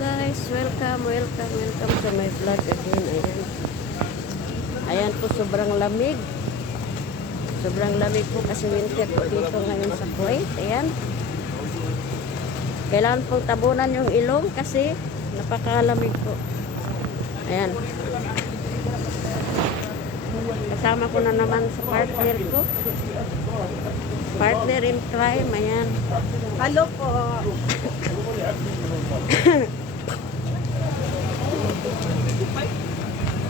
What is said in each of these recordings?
guys, welcome sa my vlog again. Ayan po, sobrang lamig. Sobrang lamig po kasi winter po dito ngayon sa Kuwait. Ayan. Kailangan pong tabunan yung ilong kasi napakalamig po. Ayan. Kasama ko na naman sa partner ko. Partner in crime. Ayan. Hello po.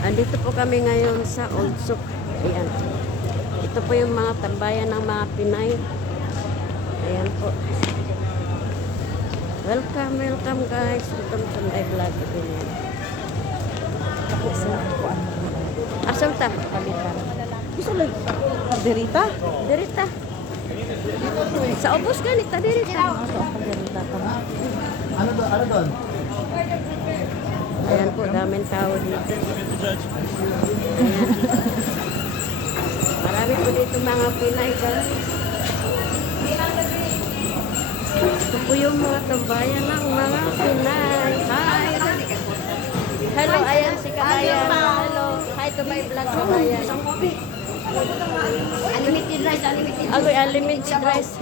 Andito po kami ngayon sa Old Souk. Ayan. Ito po yung mga tambayan ng mga Pinay. Ayan po. Welcome guys. Welcome to my vlog. Ayan. Asal ta? Palitan. Gusto lang. Derita? Dirita. Sa ubos ganita, dirita. Derita ka ba? Ano doon? Ayan po, daming tao dito. Ayan. Marami po dito mga Pinay guys. Ito po yung mga tambayan ng mga Pinay. Hi! Hello, ayan si Kabayan. Hello. Hi to my vlog, Kabayan. Unlimited rice, unlimited rice. Agoy, unlimited rice.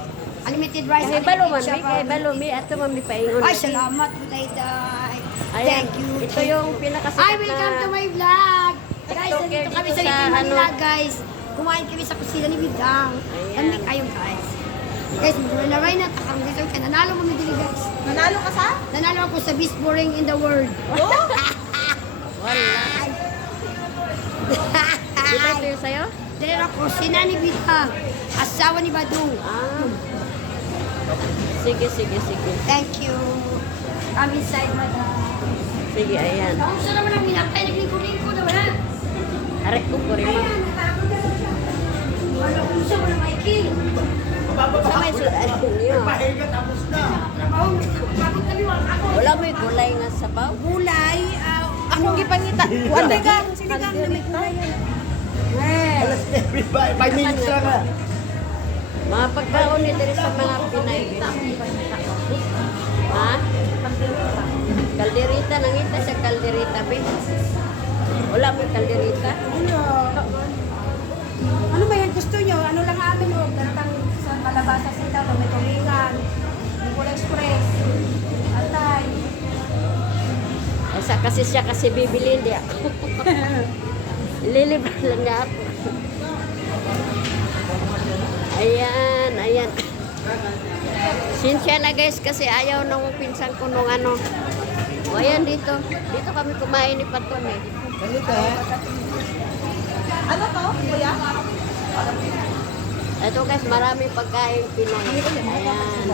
Unlimited rice. Kay balo man, kay balo mi. Ato man mi paingon. Ay, salamat po tayo. Ayan, Thank you. ito yung pinakasikat Ay, welcome to my vlog. Guys, TikToker nandito kami dito sa sa Little Manila, ano. guys. Kumain kami sa kusina ni Bidang. Ayan. Nandito kayo, guys. Guys, naray na takang dito. Kaya nanalo kami dili, guys. Nanalo ka sa? Nanalo ako sa best boring in the world. Wala. Di ba ito yung sa'yo? Dahil ako, sina ni Bidang. Asawa ni Badong. Ah. Sige. Thank you. Come inside, madam. Sige, ayan. Gusto naman ang minatay. Naglingko-lingko naman, ha? Arek ko po rin mo. Wala kung siya, wala maiking. Sa may sudan niyo. Tapos na. Wala may gulay nga sa baw. Gulay, Akong gipangita. Wala ka. Sinigang na may kulay. Alas 5 minutes lang ha. Mga pagkaon ni diri sa mga Pinay. Ha? Kalderita, nangita sa kalderita, be. Wala mo kalderita? ano ba yan gusto nyo? Ano lang amin o? Daratang sa kalabasa sila, may tulingan, Bicol Express, atay. Asa kasi siya kasi bibili hindi ako. Lilibre lang nga ako. Ayan. Sinsya na guys kasi ayaw nung pinsan ko nung ano. O ayan dito. Dito kami kumain ni Paton eh. Ano to, kuya? Ito guys, maraming pagkain Pinoy. Ayan.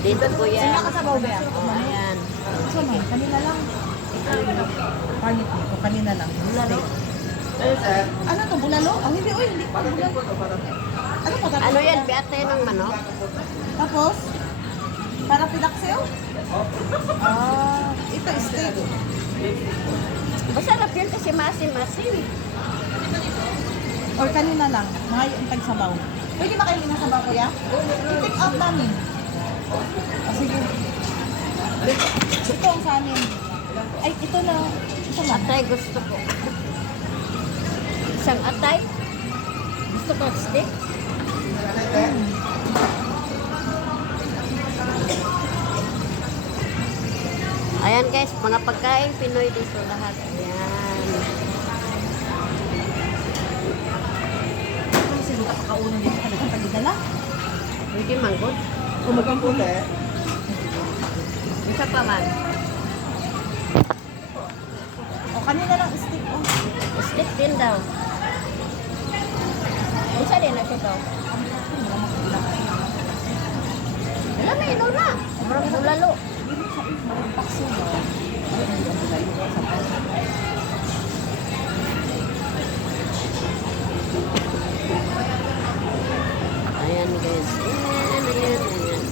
Dito po yan. Sino ka sa baw ba yan? O ayan. Saan mo? Kanina lang. Pangit dito. Kanina lang. Bulalo. Ano to? Bulalo? Ang hindi. Uy, hindi. Bulalo. Ano pa? Ano yan? Biate ng manok? Tapos? Para pinaksew? Ito steak. Masarap yun kasi masim-masim. Or kanina lang. Mga yung tagsabaw. Pwede ba kayo inasabaw, kuya? I-take out namin. Sige. Ito ang sa amin. Ay, ito na. Ito na. Atay gusto ko. Isang atay. Gusto ko steak. Ayan guys, mga pagkain Pinoy dito lahat. Ayan. Kasi hindi ka pakaunan dito. Talagang pagdala. Pwede manggod. Kumagang puli. Isa pa man. O kanina lang steak. Oh. Steak din daw. Isa din na siya daw. Wala na, ino na. Sobrang bulalo. Ayan guys.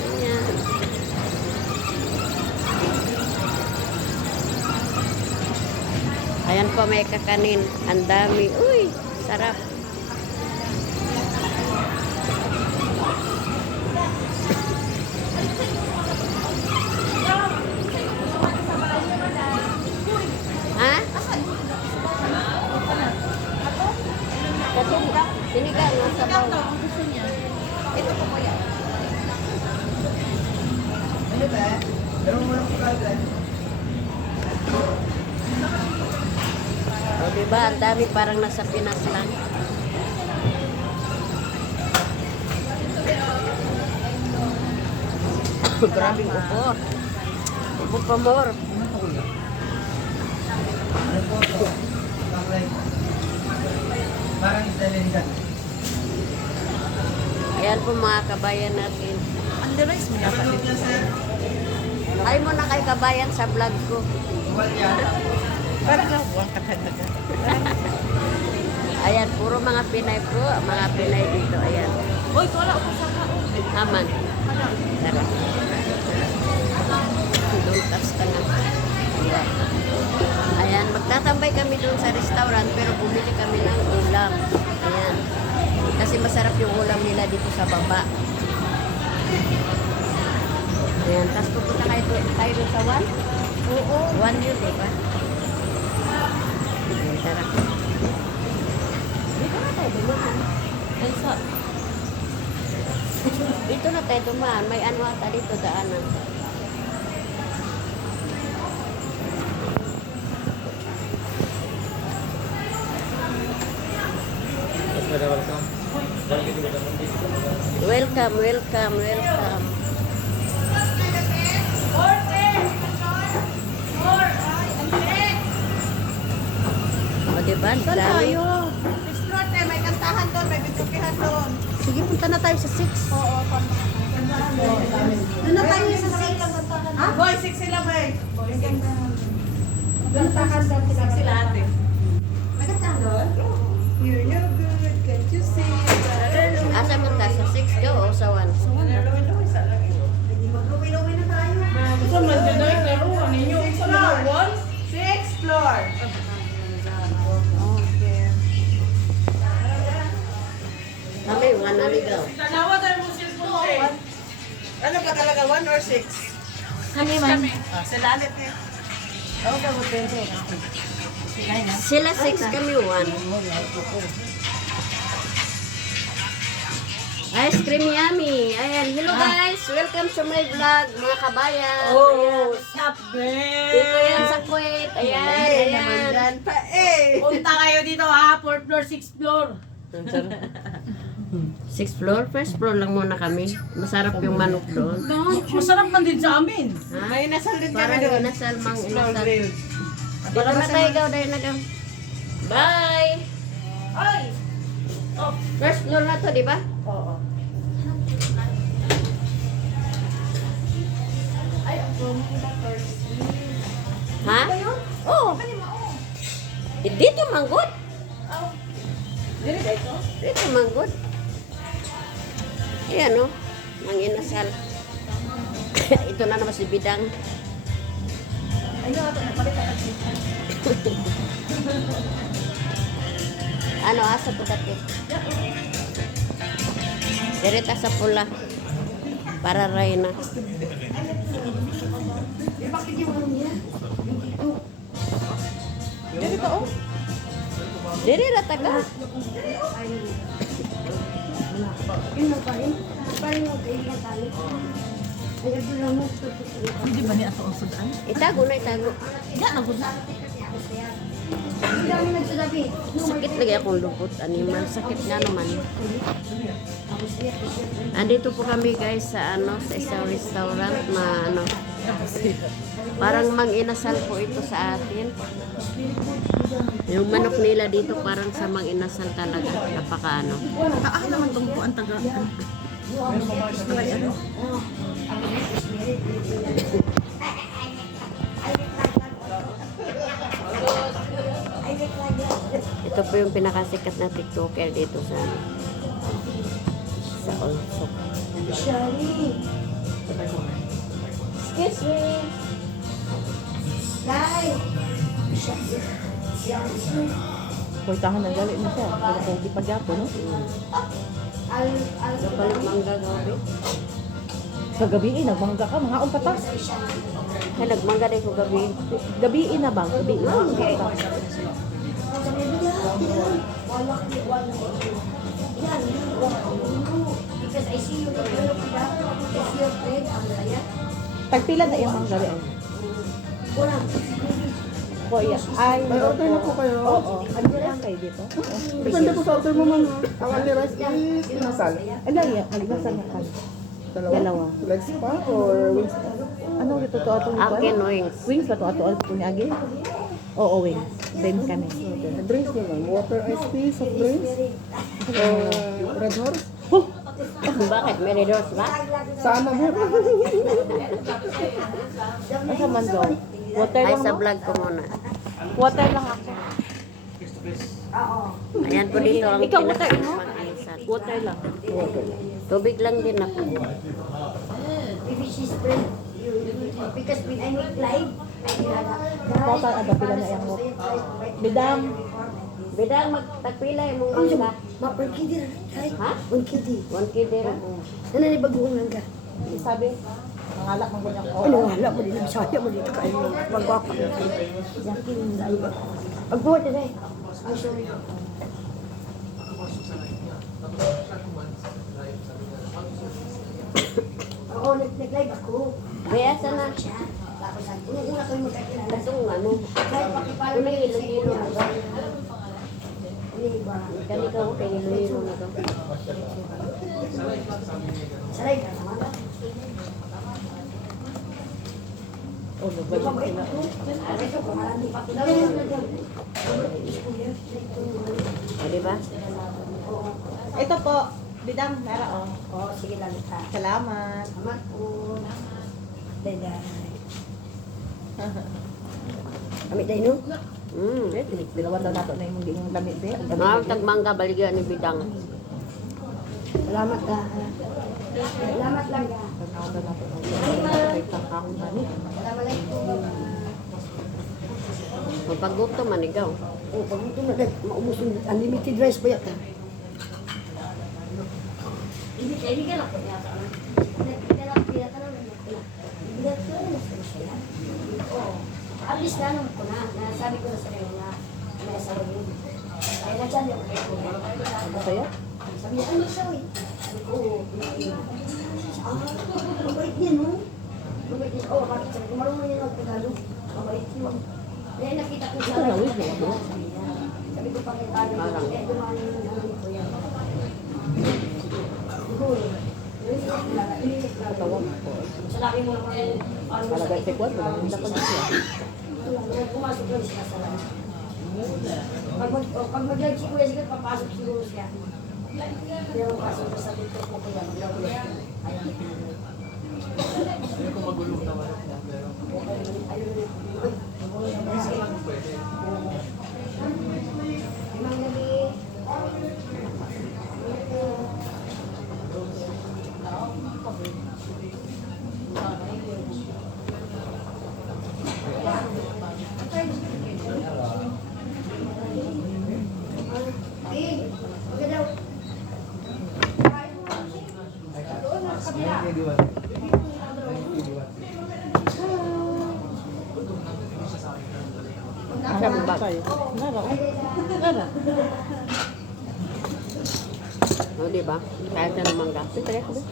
Ayan. Ayan po may kakanin. Ang dami. Uy, sarap. O diba, ang dami parang nasa Pinas lang. Grabing upo. Upo pa more. Parang isda. Ayan po mga kabayan natin. Underize mo yata dito. Ay mo na kay kabayan sa vlog ko. Parang lang buwang katagaga. Ayan, puro mga Pinay po. Mga Pinay dito. Ayan. Uy, wala ako sa kao. Aman. Tara. Duntas ka na. Ayan. Ayan, magtatambay kami doon sa restaurant pero bumili kami ng ulam. Ayan. Kasi masarap yung ulam nila dito sa baba. Ayan, tapos pupunta tayo doon sa 1? Oo. 1 yun, diba? Ayan, tara. Dito na tayo dumaan. Ay, sa... Dito na tayo dumaan. May ano ata dito daanan. Welcome, welcome, welcome. O diba? Saan Dami. tayo? Explore tayo. May kantahan doon. May bitukihan doon. Sige, punta na tayo sa 6. Oo, Doon na tayo sa 6. Ha? Boy, 6 sila, boy. Gantahan daw sila. Sila ate. May kantahan doon? You're no good. Can't you see? Asa punta? Sa 6 ka o sa 1? Magluwi-luwi na tayo. Sixth floor. Sixth floor. Kami, 1 na ligaw. Ano ba talaga? 1 or 6? Kami man. Sila alit eh. Sila 6, kami 1. Ice cream yummy. Ayan, hello guys. Welcome to my vlog, mga kabayan. Ayan. Sup, Dito yan sa Kuwait. Ayan, ayan. pa eh. Punta kayo dito ha, 4th floor, 6th floor. 6th floor, first floor lang muna kami. Masarap yung manok doon. Masarap man din sa amin. Ha? May inasal din kami Parang doon. inasal, mang Floor inasal. grill. Dito na tayo, ikaw dahil nagaw. Bye! Ay! First floor na to, di ba? Oo. Ha? Oo. Dito manggod. Dito manggod. Ayan o. Mang inasal. Ito na naman si Bidang. Ano, asa po dati? Direta sa pula. Para Reyna. Dito oh. Diri rataga. Yun na pa rin. Pa rin mo kayo na tayo. Ay, ito lang mo. Hindi ba niya ito ang sudan? Itago na itago. Yan, ang gusto. Hindi kami nagsasabi. Sakit lagi akong lupot. Animal. Sakit nga naman. Andito po kami guys sa sa isang restaurant na parang mang inasal po ito sa atin. Yung manok nila dito parang sa mang inasal talaga. Napaka Naman itong buwan taga. Ito po yung pinakasikat na TikToker dito sa Olsok. Shari. Excuse me. Guys. Pwitahan ng galit mo siya. Pero kung di pa gapo, no? Kapalit mangga gabi. Kagabi, nagmangga ka. Mga patas. Kaya nagmangga din ko gabi. Gabi na ba? Gabi na. Okay. Because I see you develop that. I see your trade. Ang saya. Tagpila na yung mangga rin. Kuya, ay, May order na po kayo. Oo. Ano lang kayo dito? Depende po sa order mo, ma'am. Ang only rice is inasal. Ano yan? Aligasan niya kan. Dalawa. Legs pa or wings pa? Ano dito to atong Akin wings. Wings ba to ato po ni Agi? Oo, wings. Then kami. Drinks mo, ma'am. Water iced tea, soft drinks, or red horse. Bakit? May redos ba? Sana meron. Asa man do? Water Ay, lang sa no? vlog ko muna. Water lang ako. Ayan po dito ang Ikaw, water, no? pinag-isan. Water lang. Tubig lang din ako. Maybe she's friend. Because when I make live, I Total ada pila na yang bidang. Bidang magtagpilay mo ka. Ma-1 KD na. Ay, Ha? 1 KD. 1 kid ra. Ano na baguhong lang ka? Sabi, mangalak man ganyan ko. Ano, wala mo dito. Saya mo dito kayo. Magwapa. Yakin na iba. Pagbuhat na eh. I'm sorry. Oo, nag-live ako. Kaya sana Siya. Tapos ang unang-una ko yung magkakilala. itong ano. Kahit pakipala Unang ilo-ilo na ba? Ano ba? Kani ka ko kay ilo-ilo na ba? Saray ka naman. Oh, nagbalik sila. Ito, kung marami pa kilala. O, di ba? Ito po, bidang nara oh. Oo, sige lang ka. Salamat. Salamat po. Daday. Kami tayo no? Dalawa daw nato na yung gingong damit be. Ang Mga damit. tagmangga baligyan ni Bidang. Salamat ka. Salamat lang ka. Ang daw nato ng tangkang mani. Assalamualaikum. Magpaggutom man ikaw. Oh, pag ito na lang, maubos yung unlimited rice pa yata. Hindi ka lang po yata. Hindi ka lang po yata lang. Hindi ka lang Oo. At least na naman ko na. Nasabi ko na sa kanila na may asawa yun. Kaya nandiyan yung Ano sa'yo? sabi niya, ano siya eh? Sabi ko, mabait niya no? Mabait niya. Oh, bakit? Sabi ko, marunong niya mag-Tagalog. Mabait yun. Kaya nakita ko siya. Ito na, wait lang. Sabi ko, bakit tayo? Parang. Eh, dumani yung ano ko yan. Siguro. Tawag ko. Sa laki mo naman yung ano sa Palagay si Kwan, wala nang dapat siya. pumasok lang siya sa laki. Pag mag-live si Kuya Sigat, papasok siguro siya. Pero pasok ko sa TikTok mo kuya, mag-live. Ayun kung magulong naman. Ayun. Gabi. Siya mo ba? Nara. Nara. O, di ba? Kahit na naman ka. Ito kaya ko ba?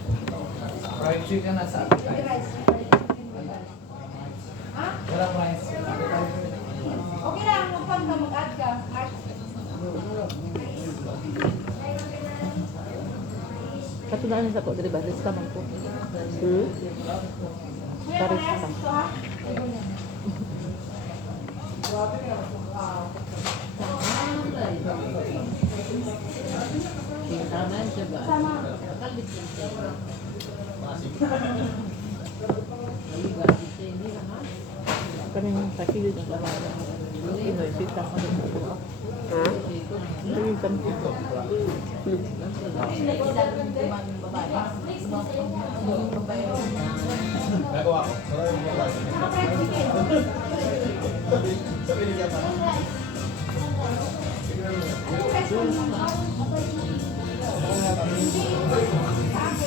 Fried chicken na sa appetizer. Wala price. Okay lang, magpag na mag-add ka. Katunaan sa ko, di ba? Lista man po. Tarista. Kanina sa kilid ng laman. Inoy, sita ka din po. Ha? Ito yung kanto.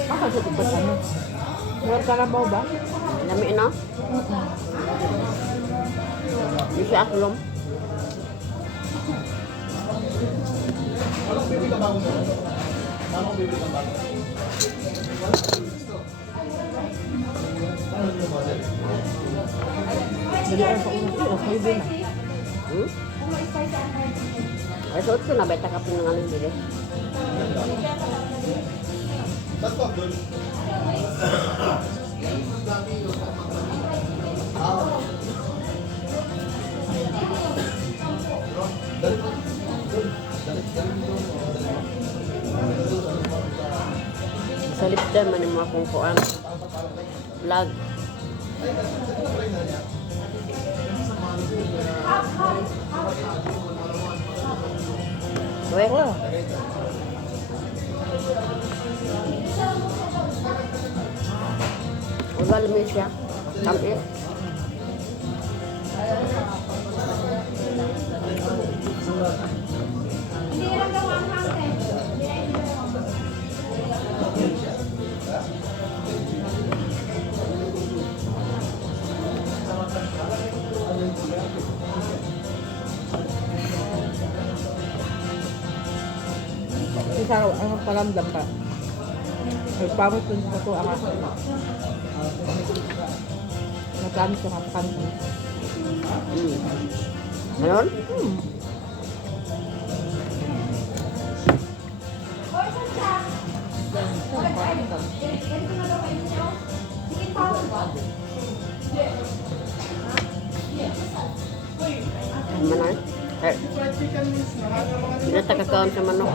Makasot ba ano? Huwag karabaw ba? Lami, no? Di siya aklom. Dali ang sa unang. Okay din na. Hmm? Ay, suot ko na. Ba't takapin ng aling bili? Sa lipdan man yung mga kungkuan. Vlog. Weh, Oh. ugal mo siya. Kampi. Isa ang palamdam ka. Nagpamot ko sa to ang ako. Nagpamot ko nga pa kami. Ano? Mana? Eh, pinatagakaon sa manok.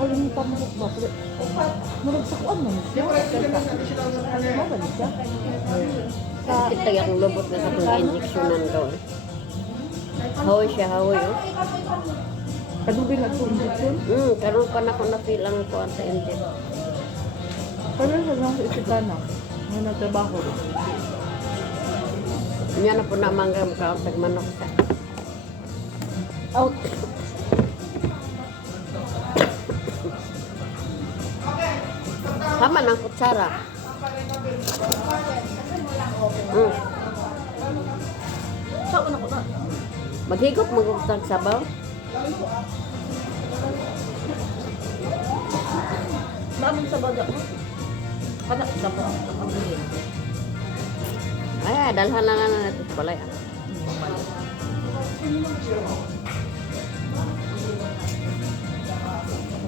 O yung pamukok ba? Maragsakuan man siya. Mabalik siya. Sa Kita yung lubot na sa kong injeksyonan daw. Hawoy siya, hawoy. Oh. kadugay na ito injection. Karoon pa na ko na-feel ang ko sa injection. Pero sa lang sa isikana. Ngayon nagtrabaho. Yan na po na manggam ka ang manok sa. Out. Tama ng kutsara. Saan na ko na? Maghigop magugtang sabaw. Namin sa baga ko. Kada isa po ang pagbilin. Ay, dalhan na natin sa palay.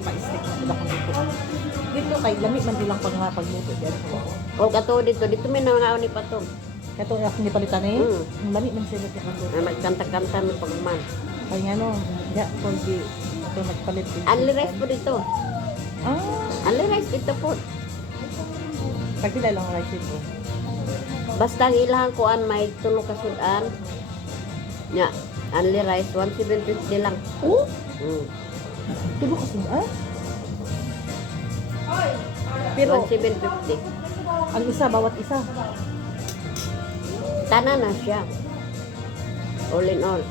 Paistik na sila kung dito. Dito kay lamig man bilang pagluto. O kato dito may nangaw ni Patong. Kato ako ni palitan eh. Lamig man sila kaya pagluto. Na nagkanta-kanta ng pagman. Kaya nga no, ya, kung di ito nagpalit. Only rice po dito. Ah, Only rice dito po. pagkila lang rice ito. Basta ang ilang kuan may tulo ka sudan. Nya, only rice 1,750 lang. Oh, Mm. tulo kasi ah. Pero 1,750. ang isa, bawat isa. Tanan na siya. All in all.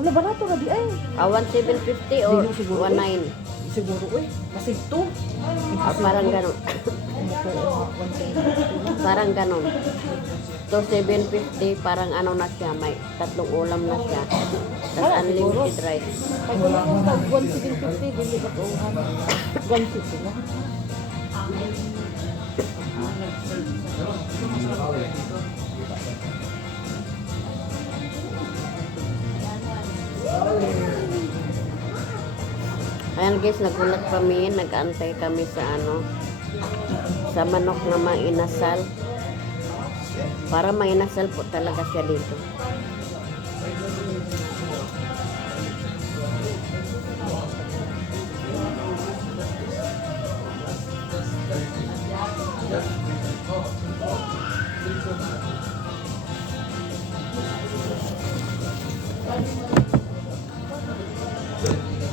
Wala barato na di ay. 1,750 or Dili siguro, 1,900. Siguro eh. Kasi ito. Parang ganon. Parang ganon. So 750 parang ano na siya, may tatlong ulam na siya. Tapos Ah, unlimited rice. Pag wala mo tag 1,750, dili ka to. 150 na. Ayan guys, nagulat kami, nag-antay kami sa ano, sa manok na mainasal. Para mainasal po talaga siya dito.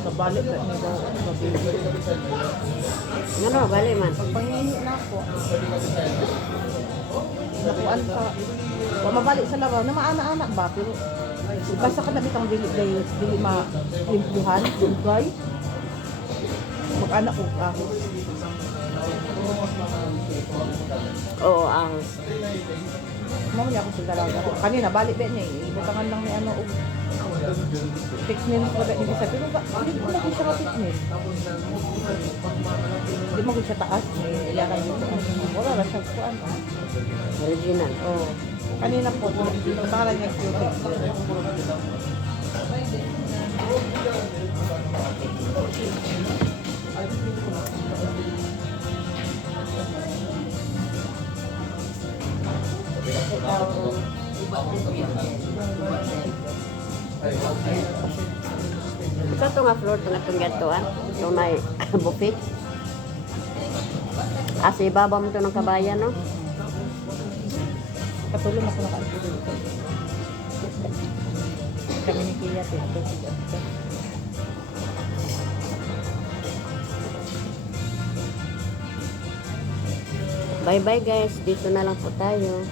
Kabalik ka niya daw. Ano, bali man. Pagpangini na ako. Nakuan sa... Wa mabalik sa laraw na maana-anak ba? Pero basta ka nabi kang dili ma-limpluhan, dry. Mag-anak ko ako. Oo, ang Mamaya ako sa dalaga. Kanina, balik ba niya eh. Ibutangan lang ni ano. Tiknin ko ba ni isa. Pero ba, hindi ko lagi siya ka-tiknin. Di magod sa taas, may iyakan dito. Wala lang siya kuan. Original. Oh. Kanina po, pangalan niya cutie. Ito ito nga floor, ito nga itong gantuan. Ito may buffet. Sa ibabaw mo ito ng kabayan, no? Katulong ako nakaanto dito. Kami ni Kia dito. Bye-bye guys. Dito na lang po tayo.